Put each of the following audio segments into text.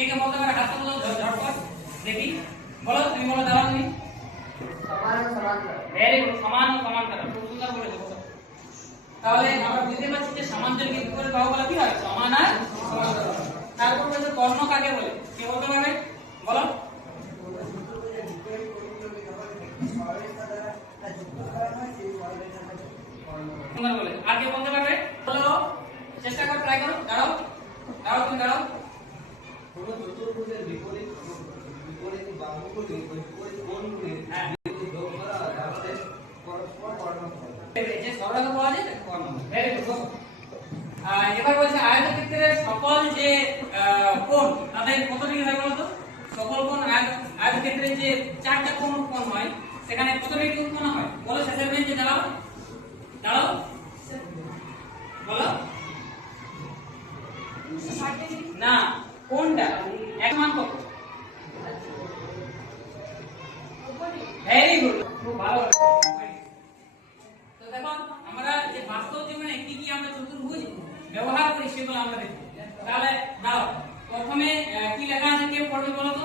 কে কে বলতে পারে? হাতটা তোলো ঝটপট দেখি। বলো, তুমি বলো, দাঁড়াও তুমি। সমান ও সমান্তরাল। ভেরি গুড, সমান ও সমান্তরাল, খুব সুন্দর বলেছো। তাহলে আমরা বুঝতে পারছি যে সমান্তরাল বিপরীত বাহুগুলো কি হয়? সমান আর সমান্তরাল। তারপর বলছে কর্ণ কাকে বলে? কে বলতে পারবে? বলো। সুন্দর বলে। আর কে বলতে পারবে? বলো, চেষ্টা করো, ট্রাই করো। দাঁড়াও, দাঁড়াও, তুমি দাঁড়াও। কোনো চতুর্ভুজের বিপরীত বাহুগুলি বিপরীত কোণগুলি যোগ করা হয় তাহলে পরস্পর কর্ণ হয়। যে সরলরেখা পাওয়া যায় তাকে কর্ণ বলে। Very good. এবার বলছে আয়তক্ষেত্রের সকল যে কোণ তাদের কত ডিগ্রি হয় বলতো? সকল কোণ আয়তক্ষেত্রের যে চারটা কোণ হয় সেখানে কত ডিগ্রি উৎপন্ন হয়? বলো, শেষের বেঞ্চে দাঁড়াও, দাঁড়াও, বলো। না, কোনটা এক মান কত? ভেরি গুড, খুব ভালো। তো দেখো আমরা যে বাস্তব জীবনে কি কি আমরা চতুর্ভুজ ব্যবহার করি সেগুলো আমরা দেখব। তাহলে দাও, প্রথমে কি লেখা আছে কে পড়বে বলো তো?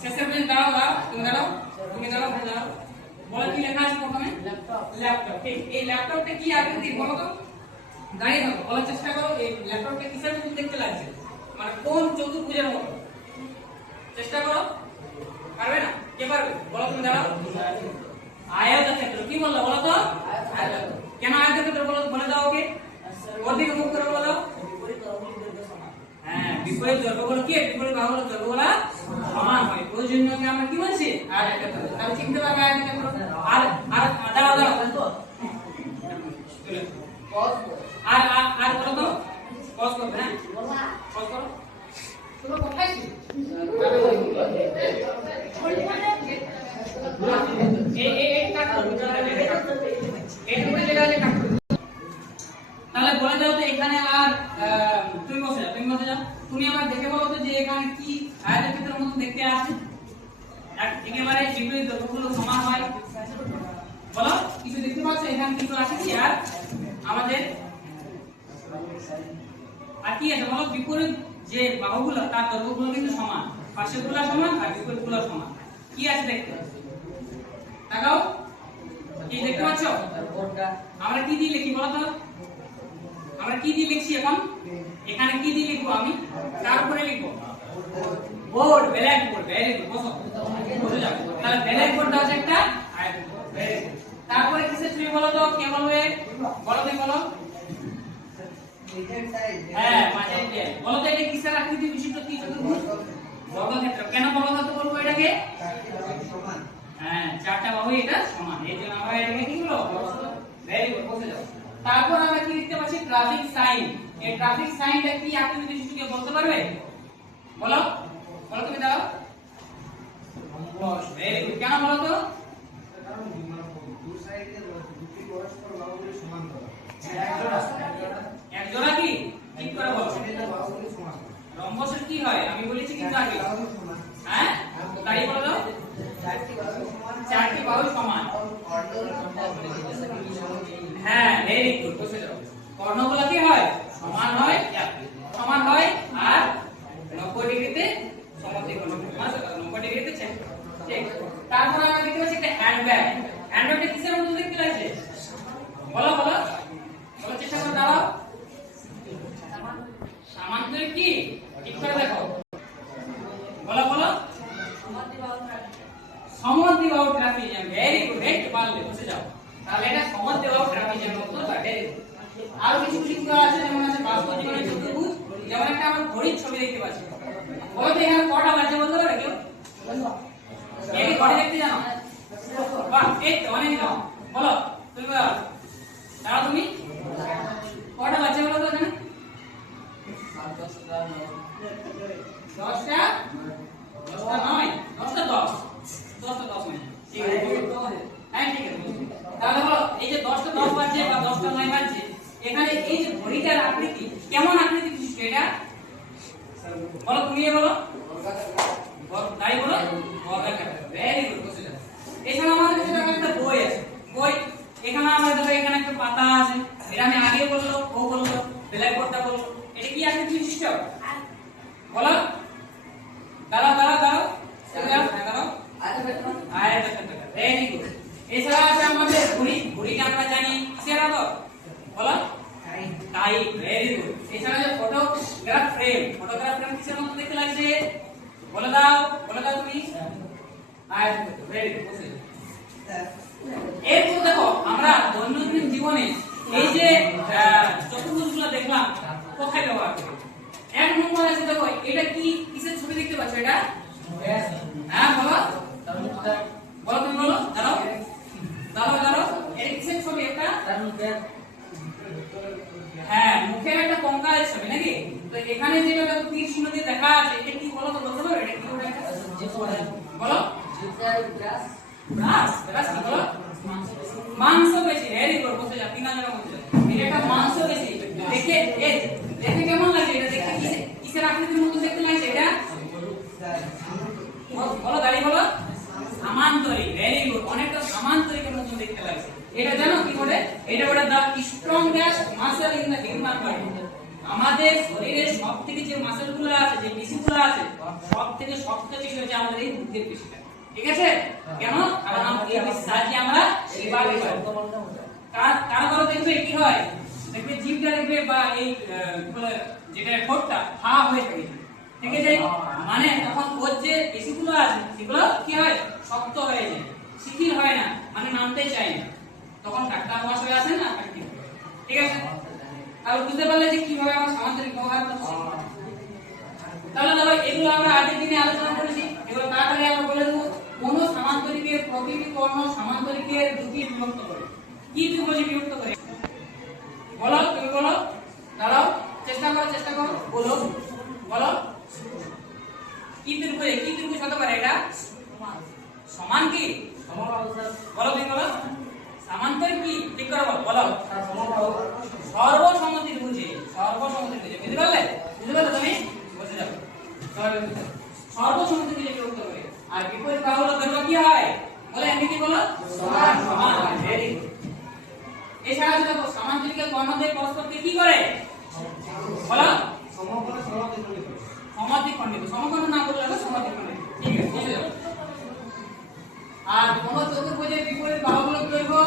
শেষের পেজ দাও, দাও, তুমি দাও, তুমি দাও, দাও। বলো কি লেখা আছে প্রথমে? ল্যাপটপ। ল্যাপটপ, ঠিক। এই ল্যাপটপটা কি আকৃতি বলো তো? দাঁড়িয়ে থাকো, বলার চেষ্টা করো এই ল্যাপটপটা কিসের মতো দেখতে লাগছে? মানে কোন চতুর্ভুজের মতো? চেষ্টা করো। পারবে না? কে পারবে? বলো, তুমি দাঁড়াও। আয়তক্ষেত্র। কি বললো বলো তো? আয়তক্ষেত্র। কেন আয়তক্ষেত্র বলো, বলে দাও ওকে। ওর দিকে মুখ করে বলো। বিপরীত বাহুগুলির দৈর্ঘ্য সমান। হ্যাঁ, বিপরীত দৈর্ঘ্যগুলো কি? বিপরীত বাহুগুলোর দৈর্ঘ্যগুলো সমান হয়। ওই জন্য কি আমরা কি বলছি? আয়তক্ষেত্র। তাহলে চিনতে পারবে আয়তক্ষেত্র। আর আর দাঁড়াও, দাঁড়াও। cos আর আর আর বলো তো। cos করবে, হ্যাঁ বলা cos করো। তুমি কোথায় ছিলে? তাহলে বলে দাও তো এখানে আর তুমি বসে যাও, তুমি বসে যাও। তুমি আবার দেখে বলো তো যে এখানে কি আয়তক্ষেত্রের মতো দেখতে আছে? একেবারে বিপরীত দৈর্ঘ্যগুলো সমান হয়। বলো, কিছু দেখতে পাচ্ছ? এখানে কিছু আছে কি? আর আমাদের আর কি আছে বলো? বিপরীত যে বাহুগুলো তার দৈর্ঘ্যগুলো কিন্তু সমান, পাশেরগুলো সমান আর বিপরীতগুলো সমান। কি আছে দেখতে? তাকাও, কি দেখতে পাচ্ছ? আমরা কি দিয়ে লিখি বলো তো? আমরা কি দিয়ে লিখছি এখন? এখানে কি দিয়ে লিখবো আমি? কার উপরে লিখবো? Board, black board. Very good, বসো, বসে যাও। তাহলে ব্ল্যাক বোর্ড আছে একটা আয়তক্ষেত্র। Very good. তারপরে কিসের ছবি বলো তো? কে বলবে? বলো, তুমি বলো। হ্যাঁ, মাঝের যে বলো তো এটা কিসের আকৃতি বিশিষ্ট? কি চতুর্ভুজ? বর্গক্ষেত্র। কেন বর্গক্ষেত্র বলবো এটাকে? হ্যাঁ, চারটা বাহু এটা সমান, এই জন্য আমরা এটাকে কি বলবো? ভেরি গুড, বসে যাও। তারপর আমরা কি দেখতে পাচ্ছি? Traffic sign. এই ট্রাফিক সাইনটা কি আকৃতি বিশিষ্ট কে বলতে পারবে? বলো, বলো, তুমি দাও। Very good. কেন বলো তো? দু সাইডে দুটি পরস্পর বাহুগুলি সমান্তরাল। এক জোড়া কি? ঠিক করে বলো। বাহুগুলি সমান। রম্বসের কি হয়? আমি বলেছি কিন্তু আগে। হ্যাঁ, দাঁড়িয়ে বলো তো। চারটি বাহু সমান। হ্যাঁ, ভেরি গুড, বসে যাও। কর্ণগুলো কি হয়? সমান হয়, সমান হয় আর 90 ডিগ্রিতে সমদ্বিখণ্ড। 90 ডিগ্রিতে ছেদ করে। ঠিক। তারপর আমরা দেখতে পাচ্ছি একটা হ্যান্ডব্যাগ। হ্যান্ডব্যাগটা কিসের মতো দেখতে লাগছে? বলো, বলো, বলো, চেষ্টা করে দাঁড়াও। সামান্তরিক কি? ঠিক করে দেখো। বলো, বলো। সমদ্বিবাহু ট্রাপিজিয়াম। ভেরি গুড, একটু পারলে, বসে যাও। তাহলে এটা সমদ্বিবাহু ট্রাপিজিয়াম মতো ভেরি গুড। আর কিছু কিছু আছে, যেমন আছে বাস্তব জীবনের চতুর্ভুজ। যেমন একটা আমরা ঘড়ির ছবি দেখতে পাচ্ছি। বলো তো এখানে কটা বাজে বলতে পারবে কেউ? কে কি ঘড়ি দেখতে জানো? বাহ, এই তো অনেক জানো। বলো, তুমি বলো। দাঁড়াও, তুমি কটা বাজে বলো তো এখানে? 10টা 10টা 9 10টা 10 10টা 10 মিনিট। ঠিক আছে, হ্যাঁ ঠিক আছে। তাহলে বলো, এই যে 10টা 10 বাজছে বা 10টা 9 বাজছে, এখানে এই যে ঘড়িটার আকৃতি কেমন আকৃতি বিশিষ্ট এটা? বলো, তুমি বলো। তাই বলো, বর্গাকার। ভেরি গুড, বসে যাও। এখানে আমাদের কাছে একটা বই আছে। বই এখানে আমরা দেখো এখানে একটা পাতা আছে। এটা আমি আগে বললো, ও বললো, ব্ল্যাক বোর্ডটা বললো। এটা কি আকৃতি বিশিষ্ট? বলো। ডায়াগ্রাম কিসের মতো দেখতে লাগছে? বলে দাও তুমি। আর ভেরি গুড, বসে এরপর দেখো আমরা দৈনন্দিন জীবনে এই যে চতুর্ভুজগুলো দেখলাম কোথায় ব্যবহার করি। এক নম্বর আছে দেখো, এটা কি কিসের ছবি দেখতে পাচ্ছ? এটা হ্যাঁ বলো বলো, তুমি বলো। দাঁড়াও এটা কিসের ছবি? একটা হ্যাঁ, মুখের একটা কঙ্কালের ছবি নাকি? তো এখানে যেটা তীর চিহ্ন দিয়ে দেখা আছে এটা কি বলো তো, বলতে পারো এটা কি? বলো ব্রাশ কি বলো? মাংসপেশি। ভেরি গুড, বসে যাও, তিন জায়গা বসে যাও। এটা একটা মাংসপেশি। দেখে কেমন লাগে? এটা দেখে কিসের আকৃতির মতো দেখতে লাগছে? এটা বলো, দাঁড়িয়ে বলো। সামান্তরিক। ভেরি গুড, অনেকটা সামান্তরিকের মতো দেখতে লাগছে। এটা জানো কি বলে? এটা বলে the strongest muscle in the human body. আমাদের শরীরের সবথেকে যে মাসলগুলো আছে, যে পেশিগুলো আছে, সবথেকে শক্ত পেশি হচ্ছে আমাদের এই বুকের পেশিটা। ঠিক আছে? কেন? কারণ এই পেশির সাহায্যে আমরা সেভাবে কারো দেখবে কি হয়, দেখবে জিভটা দেখবে বা এই যেটা ঠোঁটটা হা হয়ে থাকে। ঠিক আছে? মানে তখন ওর যে পেশিগুলো আছে সেগুলো কি হয়? শক্ত হয়ে যায়, শিথিল হয় না, মানে নামতে চায় না। তখন ডাক্তার মহাশয় আসেন না। ঠিক আছে? তাহলে বুঝতে পারলে যে কিভাবে আমরা সামান্তরিক ব্যবহার করছি। তাহলে দেখো এগুলো আমরা আগের দিনে আলোচনা করেছি। এগুলো তাড়াতাড়ি আমরা বলে দেবো। কোন সামান্তরিকের প্রতিটি কর্ণ সামান্তরিকের দুটি বিভক্ত করে। কি ত্রিভুজে বিভক্ত করে? বলো, তুমি বলো। দাঁড়াও, চেষ্টা করো বলো। কি ত্রিভুজ হতে পারে? এটা সমান কি? বলো তুমি বলো। সামান্তরিক কি? ঠিক করে বলো। সর্বসম ত্রিভুজে। বুঝতে পারলে তুমি? বসে যাও। সর্বসম ত্রিভুজে বিভক্ত করে। আর বিপরীত বাহুর দৈর্ঘ্য কি হয়? বলে এমনি কি বলো? সমান। Very good. এছাড়া দেখো সামান্তরিকের কর্ণদ্বয় পরস্পরকে কি করে? বলো। সমদ্বিখণ্ডিত। সমকোণ না বললে সমদ্বিখণ্ডিত। ঠিক আছে, বুঝে যাও। আর কোন চতুর্ভুজের বিপরীত বাহুগুলোর দৈর্ঘ্য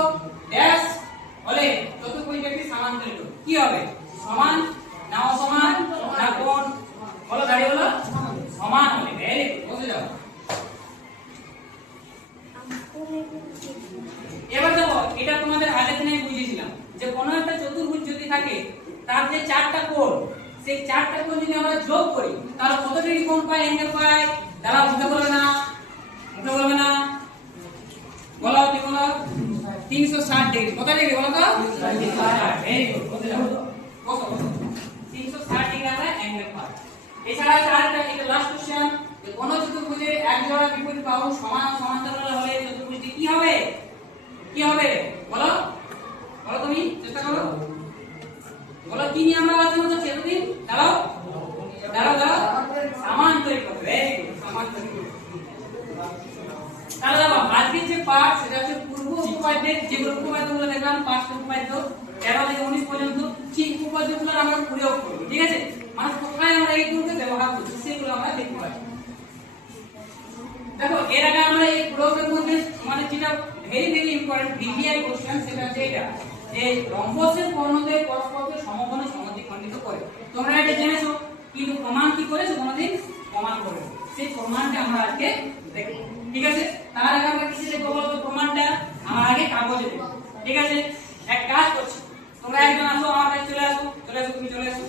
ড্যাশ হলে চতুর্ভুজটি সামান্তরিক কি হবে? সমান না অসমান না কোণ? বলো, দাঁড়িয়ে বলো। সমান হলে। ভেরি গুড, বুঝে যাও। এবার দেখো, এটা তোমাদের আগের দিনে বুঝিয়েছিলাম যে কোন একটা চতুর্ভুজ যদি থাকে তার যে চারটা কোণ, সেই চারটা কোণ যদি আমরা যোগ করি তাহলে কত ডিগ্রি কোণ পাই, অ্যাঙ্গেল পাই? দাঁড়া, মুখে বলবে না। বলো, তুমি বলো। 360 ডিগ্রি। কত ডিগ্রি বলো তো? 360। ভেরি গুড, বুঝে যাও। বসো। 360 ডিগ্রি আমরা অ্যাঙ্গেল পাই। এছাড়া আরেকটা, এটা লাস্ট কোশ্চেন, যে কোন চতুর্ভুজের এক জোড়া বিপরীত বাহু সমান ও সমান্তরাল হলে চতুর্ভুজটি কি হবে? বলো তুমি, চেষ্টা করো। বলো, কি নিয়ে আমরা আলোচনা করছি এতদিন? দাঁড়াও। সামান্তরিক হবে। ভেরি গুড, সামান্তরিক। তাহলে দেখো আজকের যে পাঠ সেটা হচ্ছে পূর্ব উপপাদ্যের যেগুলো উপপাদ্যগুলো দেখলাম, 5টা উপপাদ্য 13 থেকে 19 পর্যন্ত, সেই উপপাদ্যগুলো আমরা প্রয়োগ করব। ঠিক আছে? মানে কোথায় আমরা এইগুলোকে ব্যবহার করছি সেগুলো আমরা দেখতে পাবো। দেখো এর আগে আমরা এই প্রয়োগের মধ্যে মানে যেটা ভেরি ইম্পর্টেন্ট ভিভিআই কোশ্চেন, সেটা হচ্ছে এটা, যে রম্বসের কর্ণদ্বয় পরস্পরকে সমকোণে সমদ্বিখণ্ডিত করে। তোমরা এটা জেনেছো, কিন্তু প্রমাণ কি করেছো? কোনদিন প্রমাণ করেছো। সেই প্রমাণটা আমরা আজকে দেখব। ঠিক আছে? তার আগে আমরা কিসে দেখব বলতো? প্রমাণটা আমরা আগে কাগজে দেখব। ঠিক আছে? এক কাজ করছি, তোমরা একজন আসো, আমার কাছে চলে আসো, তুমি চলে আসো।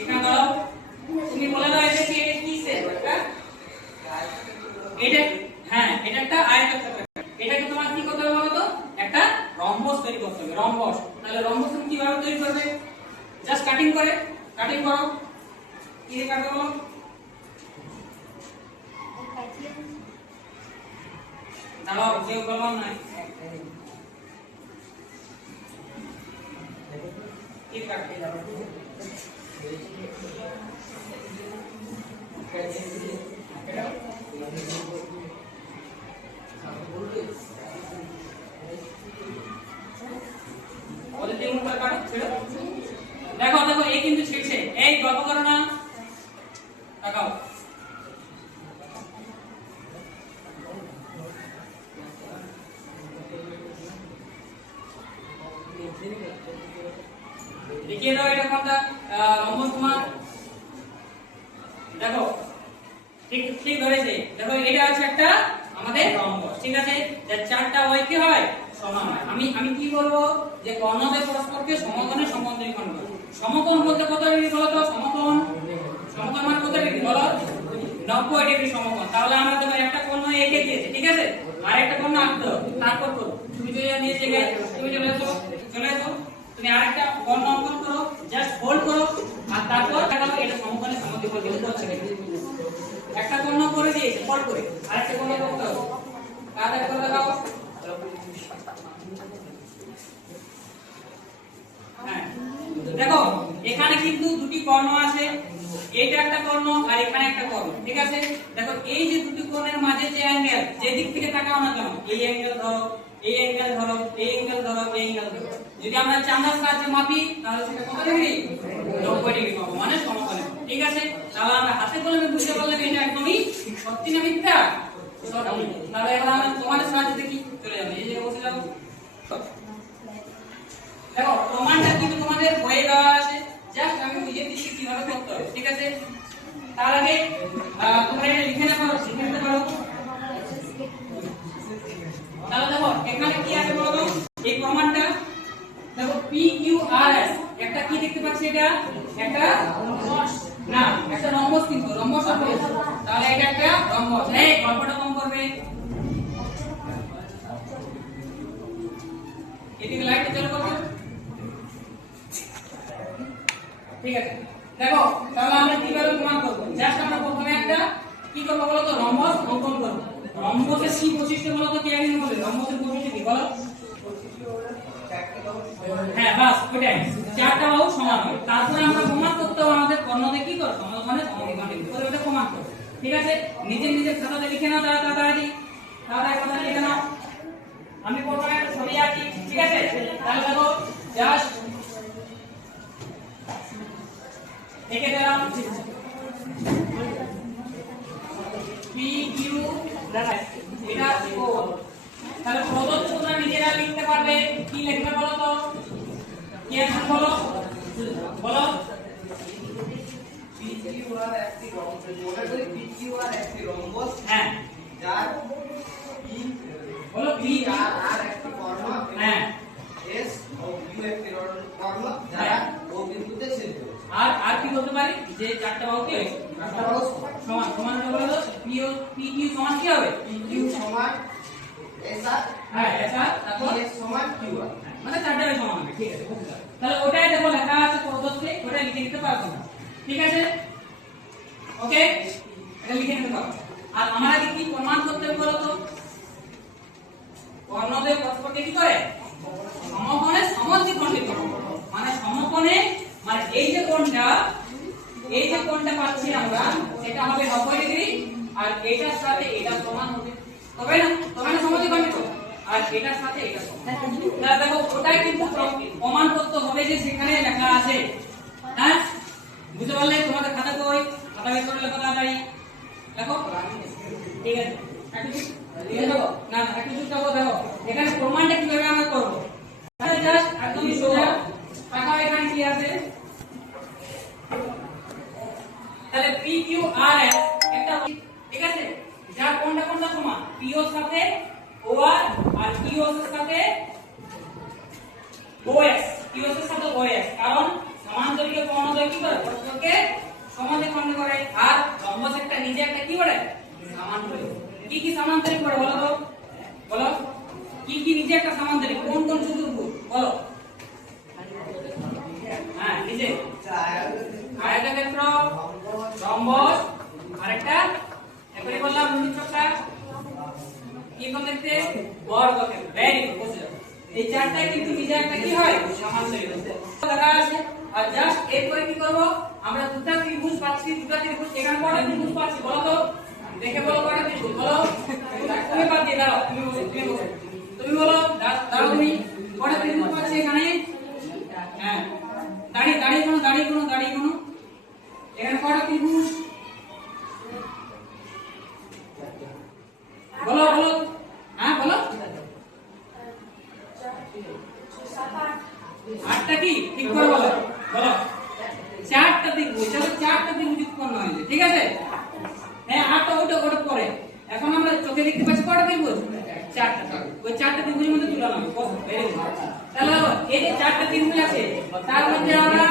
এখানে দাও, তুমি বলে দাও এটা কি শেপ? এটা হ্যাঁ, এটা একটা আয়তক্ষেত্র। এটাকে তোমার কি করতে হবে বলো তো? একটা রম্বস তৈরি করতে হবে। রম্বস। তাহলে রম্বস তুমি কিভাবে তৈরি করবে? জাস্ট কাটিং করো। কি দিয়ে কাটবে বলো? দাঁড়াও, কেউ বললাম নাই। কি কাটবে? দেখো এই কিন্তু ছিড়ছে। এই গল্প করো না, তাকাও। দেখিয়ে দাও এটা কোনটা রম্বস তোমার দেখো ঠিক ঠিক ধরেছে দেখো এটা আছে একটা আমাদের রম্বস ঠিক আছে যার চারটা ওই কি হয় সমান হয় আমি কি বলবো যে কর্ণদের পরস্পরকে সমকোণে সমদ্বিখণ্ড করে সমকোণ বলতে কত ডিগ্রি বলো তো সমকোণ সমকোণ মানে কত ডিগ্রি বলো 90 ডিগ্রি সমকোণ তাহলে আমরা তোমার একটা কোণ এঁকে দিয়েছি ঠিক আছে আর একটা কোণ আঁকতে হবে তারপর করো তুমি যদি নিয়ে থেকে তুমি চলে এসো তুমি আরেকটা কোণ অঙ্কন করো জাস্ট হোল্ড করো আর তারপর দেখাবো এটা সমকোণে সমদ্বিখণ্ড হচ্ছে কিনা একটা কোণ করে দিয়েছি হোল্ড করে আরেকটা কোণ করতে হবে তাড়াতাড়ি করে দেখাও হ্যাঁ দেখো এখানে কিন্তু দুটি কর্ণ আছে এইটা একটা কর্ণ আর এখানে একটা কর্ণ ঠিক আছে দেখো এই যে দুটি কোণের মাঝে যে অ্যাঙ্গেল যে দিক থেকে তাকাও না কেন এই অ্যাঙ্গেল ধরো এই অ্যাঙ্গেল ধরো এই অ্যাঙ্গেল ধরো এই অ্যাঙ্গেল ধরো যদি আমরা চাঁদার সাহায্যে মাপি তাহলে সেটা কত ডিগ্রি 90 ডিগ্রি পাবো মানে সমকোণে ঠিক আছে তাহলে আমরা হাতে কলমে বুঝতে পারলাম এটা একদমই সত্যি না মিথ্যা সত্যি তাহলে এবার আমরা তোমাদের সাহায্যে দেখি চলে যাবে এই যে বসে যাও দেখো প্রমাণটা কিন্তু তোমাদের বইয়ে দেওয়া আছে জাস্ট আমি বুঝিয়ে দিচ্ছি কিভাবে করতে হবে ঠিক আছে তার আগে তোমরা এটা লিখে নিতে পারো তাহলে দেখো এখানে কি আছে বলো এই প্রমাণটা দেখো পি কিউ আর এস একটা কি দেখতে পাচ্ছি এটা একটা রম্বস না একটা রম্বস কিন্তু রম্বস হবে তাহলে এটা একটা রম্বস এই গল্পটা কম করবে এদিকে লাইট চালু করো ঠিক আছে দেখো তাহলে আমরা কিভাবে প্রমাণ করব জাস্ট আমরা প্রথমে একটা কি করব বলো তো রম্বস অঙ্কন করব রম্বসের কি বৈশিষ্ট্য বলো তো কি আগে বলে রম্বসের বৈশিষ্ট্য কি বলো হ্যাঁ বাস ওটাই চারটা বাহু সমান হয় তারপরে আমরা প্রমাণ করতে হবে আমাদের কর্ণতে কি করব সমকোণে সমদ্বিখণ্ড করে ওটা প্রমাণ করব ঠিক আছে নিজে নিজে খাতাতে লিখে নাও তাড়াতাড়ি কথা লিখে নাও আমি প্রথমে একটা ছবি আঁকি ঠিক আছে তাহলে দেখো জাস্ট এঁকে দিলাম পি কিউ এটা ও তাহলে প্রদত্ত তোমরা নিজেরা লিখতে পারবে কি লিখবে বলো তো কি আছে বলো বলো পি কিউ আর একটি রম্বস মনে করি পি কিউ আর একটি রম্বস হ্যাঁ যার পি বলো পি আর একটি কর্ণ হ্যাঁ এস ও কিউ একটি কর্ণ যারা ও বিন্দুতে ছেদ করে আর কি বলতে পারি যে চারটা বাহু কি হবে চারটা বাহু সমান সমান বলে দাও পি কিউ সমান কি হবে পি কিউ সমান এস আর হ্যাঁ এটা তারপর এস সমান কিউ আর মানে চারটাই সমান হবে ঠিক আছে বুঝলাম তাহলে ওটাই দেখো লেখা আছে প্রদত্তে ওটা লিখে নিতে পারো তোমরা ঠিক আছে ওকে এটা লিখে নিতে পারো আর আমরা কি প্রমাণ করতে হবে বলো তো কর্ণদের পরস্পরকে কি করে সমকোণে সমদ্বিখণ্ডিত করে মানে সমকোণে মানে এই যে কোণটা পাচ্ছি আমরা সেটা হবে 90 ডিগ্রি আর এটার সাথে এটা সমান হবে তবে না সমদ্বিখণ্ডিত আর এটার সাথে এটা সমান তাহলে দেখো ওটাই কিন্তু প্রমাণ করতে হবে যে সেখানে লেখা আছে হ্যাঁ বুঝতে পারলে তোমাদের খাতা কই খাতা বের করে লেখা তাড়াতাড়ি দেখো ঠিক আছে একটু লিখে দেবো না একটু দেখো এখানে প্রমাণটা কিভাবে আমরা করব তাহলে জাস্ট একদমই সোজা টাকা এখানে কি আছে তাহলে পি কিউ আর এস একটা ঠিক আছে যার কোনটা সমান পি ওর সাথে ও আর পি ওর সাথে ও এস পি ওর সাথে ও এস কারণ সমান্তরিক কোণদ্বয় কি করে পরস্পরকে সমদ্বিখণ্ড করে আর রম্বস একটা নিজে একটা কি করে সমান্তরিক কি সমান্তরিক করে বলো তো বলো কি নিজে একটা সমান্তরিক কোন চতুর্ভুজ বলো হ্যাঁ নিজে আয়তক্ষেত্র রম্বস আরেকটা এবারে বললাম রুটিচক্রা কি কোন দেখতে বর্গক্ষেত্র ভেরি গুড বুঝে যাও এই চারটায় কিন্তু নিজে একটা কি হয় সমান্তরিক দেখা আছে আর জাস্ট এরপরে কি করব আমরা দুটো ত্রিভুজ পাচ্ছি এখানে কয়টা ত্রিভুজ পাচ্ছি বলো তো দেখে বলো কয়টা ত্রিভুজ বলো তুমি বাদ দিয়ে দাও তুমি বলো দাও তুমি কয়টা ত্রিভুজ পাচ্ছি এখানে হ্যাঁ দাঁড়িয়ে কোনো এখানে কয়টা ত্রিভুজ বলো হ্যাঁ বলো 8টা কি ঠিক করে বলো বলো 4টা ত্রিভুজ তাহলে 4টা ত্রিভুজ উৎপন্ন হয়েছে ঠিক আছে হ্যাঁ 8টা ওটা পরে এখন আমরা চোখে দেখতে পাচ্ছি কয়টা ত্রিভুজ 4টা ওই 4টা ত্রিভুজের মধ্যে তুলনা হবে তাহলে এই যে 4টা ত্রিভুজ আছে তার মধ্যে আমরা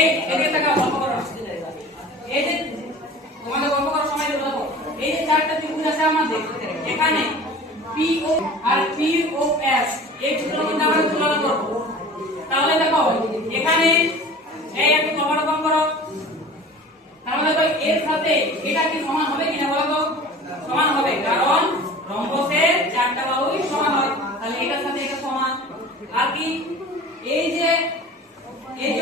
এই এদিকে তাকাও গল্প করো এই যে তোমাদের গল্প করার সময় দেখো এই যে 4টা ত্রিভুজ আছে আমাদের এখানে PO আর POS এই দুটোর মধ্যে আমরা তুলনা করব তাহলে দেখো এখানে এই একটু কম করো তাহলে দেখো এর সাথে এটা কি সমান হবে কিনা বলো তো সমান হবে কারণ রম্বসের 4টা বাহুই সমান হয় তাহলে এটার সাথে এটা সমান আর কি এই যে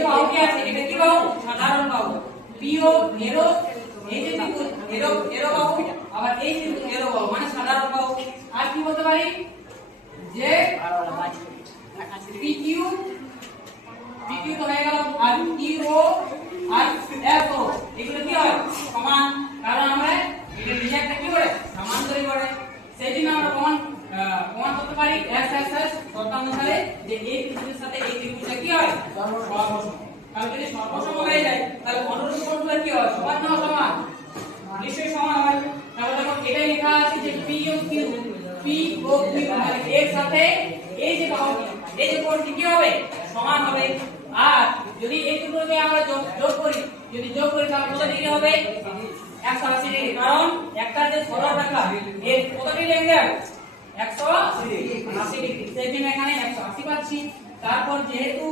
বাহুটি আছে এটা কি বাহু সাধারণ বাহু PO এরো এই যে ত্রিভুজ এরো বাহু আবার এই ত্রিভুজ এরো বাহু মানে সাধারণ বাহু আর কি বলতে পারি যে PQ তো হয়ে গেল আর PO আর FO এগুলো কি হয় সমান কারণ আমরা এটা নিজে একটা কি করে সমান্তরাল করে সেজন্য আমরা প্রমাণ করতে পারি SSS শর্ত অনুসারে যে এই ত্রিভুজের সাথে এই ত্রিভুজটা কি হয় সর্বসম তাহলে যদি সর্বসম হয়ে যায় তাহলে অনুরূপ কোণগুলো কি হয় সমান না সমান নিশ্চয়ই সমান হয় তাহলে দেখো এটাই লেখা আছে যে POQ মানে এর সাথে এই যে বাহুটি এই যে কোণটি কি হবে সমান হবে আর যদি এই দুটোকে আমরা যোগ করি তাহলে কত ডিগ্রি হবে 180 ডিগ্রি কারণ একটা যে সরল রেখা এর কত ডিগ্রি অ্যাঙ্গেল 180 ডিগ্রি সেজন্য এখানে 180 পাচ্ছি তারপর যেহেতু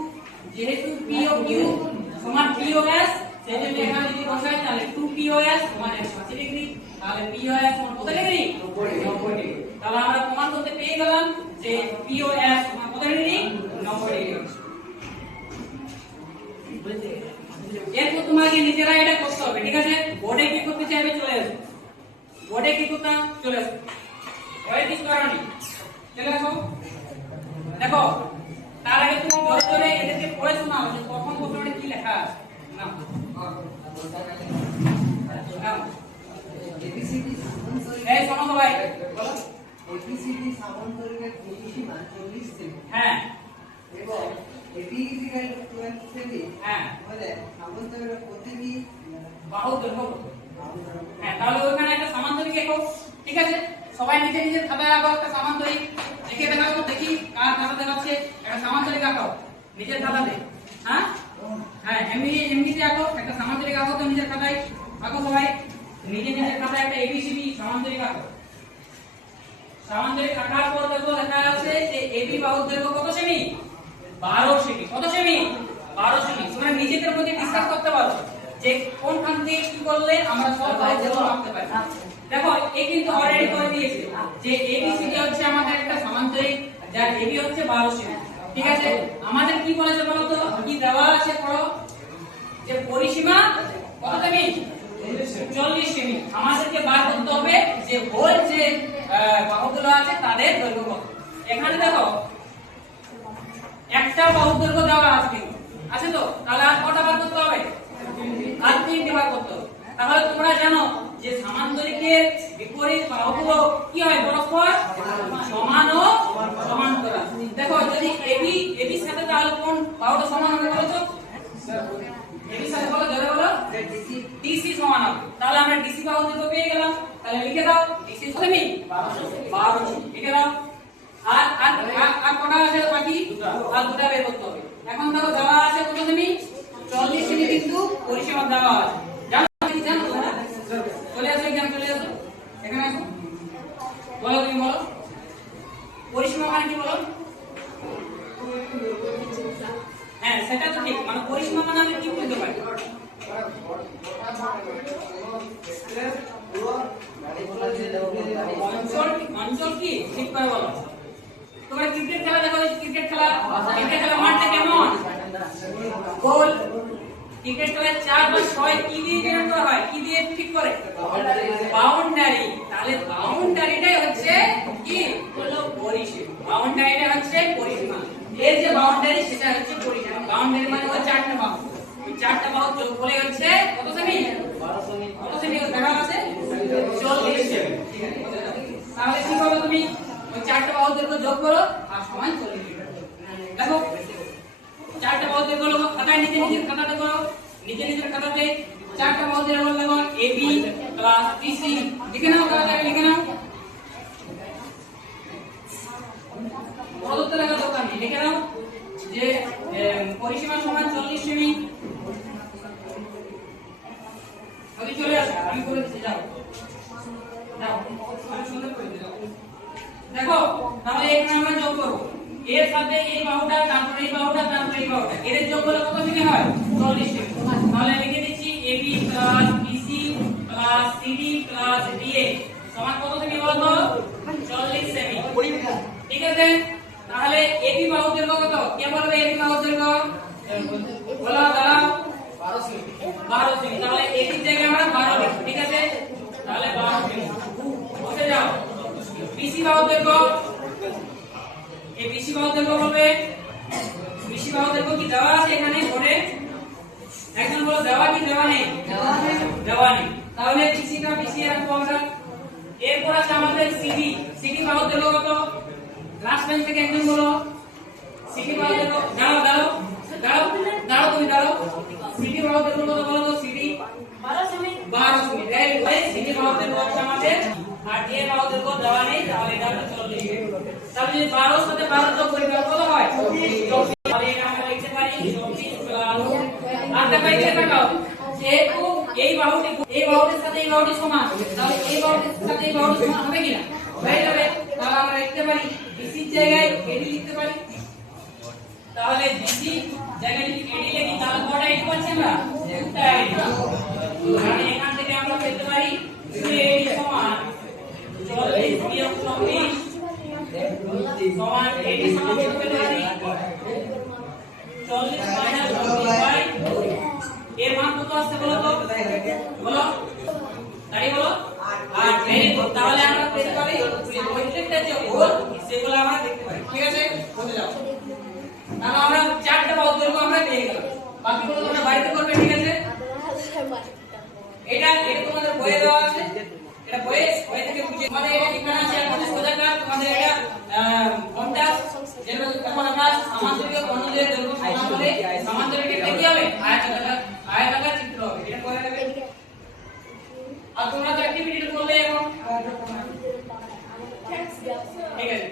POQ সমান POS সেজন্য এখানে যদি বসাই তাহলে 2POS সমান 180 ডিগ্রি তাহলে POS সমান কত ডিগ্রি 90 ডিগ্রি তাহলে আমরা প্রমাণ করতে পেয়ে গেলাম যে POS সমান কত ডিগ্রি 90 ডিগ্রি এরপর তোমাকে নিজেরা এটা করতে হবে ঠিক আছে বোর্ডে কি করতে চাইবে চলে আসো বোর্ডে কি করতে চলে আসো ওই কিছু কারণে চলে আসো দেখো তার আগে তুমি জোরে এদেরকে পড়ে শোনাও যে প্রথম প্রশ্নটা কি লেখা আছে না ABCD সামান্তরিক এই শোনো সবাই বলো ABCD সামান্তরিকের পরিসীমা 40 সেমি হ্যাঁ এবং AB = 12 সেমি হ্যাঁ বলে সামান্তরিকের প্রতিটি বাহু দৈর্ঘ্য হ্যাঁ তাহলে ওখানে একটা সামান্তরিক একক ঠিক আছে সবাই নিজের খাতায় আঁকো একটা সামান্তরিক দেখে দেখাও দেখি কার খাতা দেখাচ্ছে একটা সামান্তরিক আঁকো নিজের খাতাতে হ্যাঁ হ্যাঁ এমনিতে আঁকো একটা সামান্তরিক আঁকো তো নিজের খাতায় আঁকো সবাই নিজের খাতায় একটা ABCD সামান্তরিক আঁকো সামান্তরিক আঁকার পর দেখো লেখা আছে যে AB বাহুর দৈর্ঘ্য কত সেমি 12 সেমি কত সেমি 12 সেমি তোমরা নিজেদের মধ্যে ডিসকাস করতে পারো যে কোনখান থেকে কি করলে আমরা সব বাহুর দৈর্ঘ্য মাপতে পারি দেখো এই কিন্তু অলরেডি করে দিয়েছে যে ABCD হচ্ছে আমাদের একটা সামান্তরিক যার AB হচ্ছে 12 সেমি ঠিক আছে আমাদের কি বলেছে বলো তো কি দেওয়া আছে পড়ো যে পরিসীমা কত সেমি 40 সেমি আমাদেরকে বার করতে হবে যে হোল যে বাহুগুলো আছে তাদের দৈর্ঘ্য কত এখানে দেখো একটা বাহুর দৈর্ঘ্য দেওয়া আছে তো তাহলে আর কটা বার করতে হবে আর 3টি বার করতে হবে তাহলে তোমরা জানো যে সামান্তরিকের বিপরীত বাহুগুলো কি হয় পরস্পর সমান ও সমান্তরাল দেখো যদি AB সাথে তাহলে কোন বাহুটা সমান হবে বলো তো AB সাথে বলো জোরে বলো DC সমান হবে তাহলে আমরা DC বাহু দৈর্ঘ্য পেয়ে গেলাম তাহলে লিখে দাও DC সেমি 12 লিখে দাও আর কটা আছে বাকি আর দুটো বের করতে হবে এখন দেখো দেওয়া আছে কত সেমি 40 সেমি কিন্তু পরিসীমা দেওয়া আছে জানো তোমরা চলে আসো এখানে আসো বলো তুমি বলো পরিসীমা মানে কি বলো হ্যাঁ সেটা তো ঠিক মানে পরিসীমা মানে আমি কি বলতে পারি অঞ্চল কি ঠিক করে বলো তোমরা ক্রিকেট খেলা দেখো ক্রিকেট খেলা মাঠটা কেমন গোল ক্রিকেট খেলায় 4 বা 6 কি দিয়ে ডিজাইন করা হয় কি দিয়ে ঠিক করে বাউন্ডারি তাহলে বাউন্ডারিটাই হচ্ছে কি হলো পরিসীমা বাউন্ডারিটা হচ্ছে পরিসীমা এর যে বাউন্ডারি সেটা হচ্ছে পরিসীমা বাউন্ডারি মানে হচ্ছে 4টা বাহু ওই 4টা বাহু যোগ করে হচ্ছে কত সেমি 12 সেমি কত সেমি দেখা আছে 40 সেমি ঠিক আছে তাহলে কি করবে তুমি ওই 4টা বাহু দৈর্ঘ্য যোগ করো আর সমান 40 দেখো দৈর্ঘ্য লাগো খাতায় নিজের খাতাতে করো নিজের খাতাতে চারটা বাহু দৈর্ঘ্য লাগো AB প্লাস BC লিখে নাও খাতায় লিখে নাও প্রদত্ত লেখা দরকার নেই লিখে নাও যে পরিসীমা সমান 40 সেমি আমি চলে আসো আমি করে দিচ্ছি যাও আমি সুন্দর করে দিলাম দেখো তাহলে এখানে আমরা যোগ করব এর সাথে এই বাহুটা তারপরে এই বাহুটা তারপরে এই বাহুটা এর যোগ করলে কত সেমি হয় 40 সেমি তাহলে লিখে দিচ্ছি AB BC CD DA সমান কত সেমি বলো তো 40 সেমি ঠিক আছে তাহলে AB বাহু দৈর্ঘ্য কত কে বলবে AB বাহু দৈর্ঘ্য বলো দাঁড়াও 12 সেমি তাহলে AB এর জায়গায় আমরা 12 লিখব ঠিক আছে তাহলে 12 সেমি বসে যাও BC বাহু দৈর্ঘ্য এই BC বাহু দৈর্ঘ্য বলবে BC বাহু দৈর্ঘ্য কি দেওয়া আছে এখানে বোর্ডে একজন বলো দেওয়া কি দেওয়া নেই দেওয়া নেই তাহলে BC এর আমরা এরপর আছে আমাদের CD বাহু দৈর্ঘ্য কত লাস্ট বেঞ্চ থেকে একজন বলো CD বাহু দৈর্ঘ্য দাঁড়াও তুমি দাঁড়াও CD বাহু দৈর্ঘ্য কত বলো তো CD 12 সেমি তাই CD বাহু দৈর্ঘ্য হচ্ছে আমাদের আর DA বাহু দৈর্ঘ্য দেওয়া নেই তাহলে এটা আমরা 40 তাহলে যদি 12 এর সাথে 12 যোগ করি তাহলে কত হয় 24 তাহলে এটা আমরা লিখতে পারি 24 প্লাস আর দেখো এখানে তাকাও যেহেতু এই বাহুটির সাথে এই বাহুটি সমান তাহলে এই বাহুটির সাথে এই বাহুটি সমান হবে কিনা হয়ে যাবে তাহলে আমরা লিখতে পারি BC এর জায়গায় AD লিখতে পারি তাহলে BC জায়গায় যদি AD লিখি তাহলে কয়টা AD পাচ্ছি আমরা দুটো AD মানে এখান থেকে আমরা পেতে পারি AD সমান 40 বিয়োগ 24 সমান AD সমান কত পেতে পারি 40 মাইনাস 24 এর মান কত আসছে বলো তো বলো তাই বলো আর ভেরি গুড তাহলে আমরা পেতে পারি প্রত্যেকটা যে ভুল সেগুলো আমরা দেখতে পারি ঠিক আছে বলে যাও তাহলে আমরা চারটা বাহু দৈর্ঘ্য আমরা পেয়ে গেলাম বাকিগুলো তোমরা বাড়িতে করবে ঠিক আছে এটা তোমাদের বইয়ে দেওয়া আছে এটা বই থেকে বুঝে তোমাদের এটা ঠিকানা আছে আমাদের সোজাটা তোমাদের এটা কোনটা যেটা তোমার আমরা সমান্তরিক কোণের দৈর্ঘ্য সমান হলে সমান্তরিক এটা কি হবে আয়তাকার চিত্র হবে এটা করে দেবে আর তোমরা তো অ্যাক্টিভিটি করলে এখন ঠিক আছে